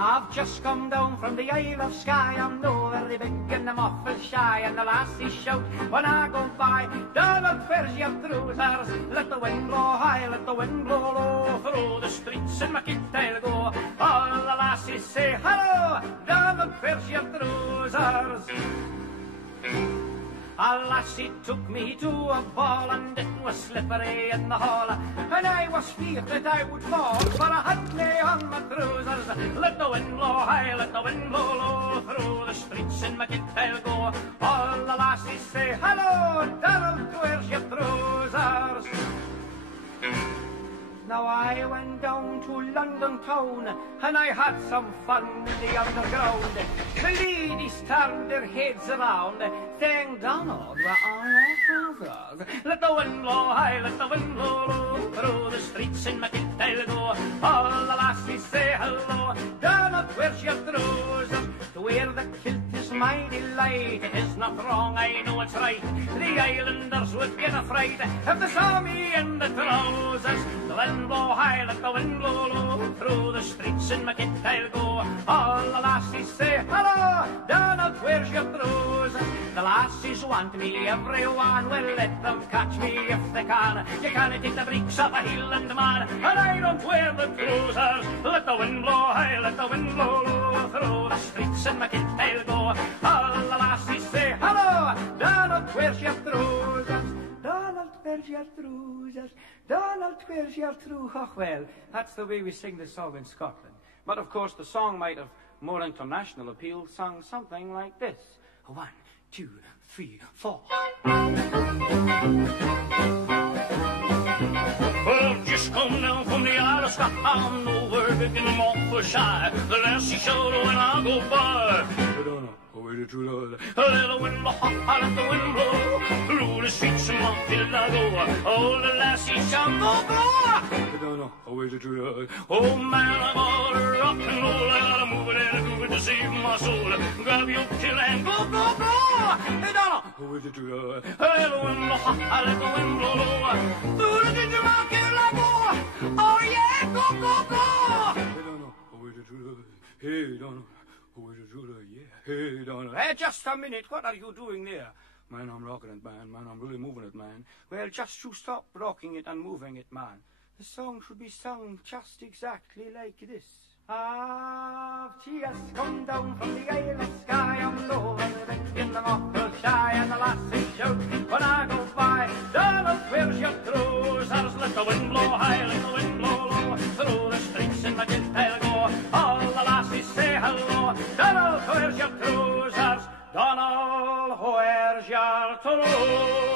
I've just come down from the Isle of Skye. I'm no very big and I'm awful shy, and the lassies shout when I go by, Donald, where's your trousers? Let the wind blow high, let the wind blow low, through the streets in my kit I'll go. All the lassies say hello, Donald, where's your trousers? A lassie took me to a ball, and it was slippery in the hall, and I was feared that I would fall, for I had me on my trousers. Let the wind blow high, let the wind blow low, through the streets in my kit I'll go. All the lassies say hello, Donald, where's your trousers? Now I went down to London town, and I had some fun in the underground. The ladies turned their heads around, saying, Donald, where are your trousers? Let the wind blow high, let the wind blow low, through the streets in my kit I'll go. All the lassies say hello, Donald, where's your trousers? To wear the kilt is my delight, it is not wrong, I know it's right. The islanders would get afraid if they saw me in the trousers. The wind blow high, let the wind blow low, through the streets in my kit I'll go. All the lassies say hello, Donald, where's your trousers? The lassies want me, everyone will let them catch me if they can. You can't take the breeks off a Highland man, and I don't wear the trousers. Let the wind blow high, let the wind blow low, through the streets in my kit I'll go. All the lassies say hello, Donald, where's your trousers? Donald, where's your trousers? Donald, where's your trousers? Oh, well, that's the way we sing the song in Scotland. But of course, the song might have more international appeal, sung something like this. 1, 2, 3, 4. Well, I've just come down from the Isle of Skye. I'm nowhere big and I'm awful shy. The lassie shout when I go by. I don't know. Let the wind blow, let the wind blow, through the streets of my field I go. Oh, the lassies shall go, go. I don't know where to do that. Oh man, I gotta rock and roll, I gotta move it and groove it to save my soul. Grab your kill and go, go, go. I don't know where to do that. Let the wind blow, let the wind blow low, through the streets of my field I go. Oh yeah, go, go, go. I don't know where to do that. Hey, don't know. Hey, Donald. Hey, just a minute. What are you doing there? Man, I'm rocking it, man. Man, I'm really moving it, man. Well, just you stop rocking it and moving it, man. The song should be sung just exactly like this. I've just come down from the Isle of Skye. I'm low and the big and I'm awful shy, and the lassie shout when I go by, Donald, where's your trousers? Let the wind blow high, let the wind blow low, through the streets in my kit I'll go. All the lassies say hello, Donald, where's your trousers? Donald, where's your trousers?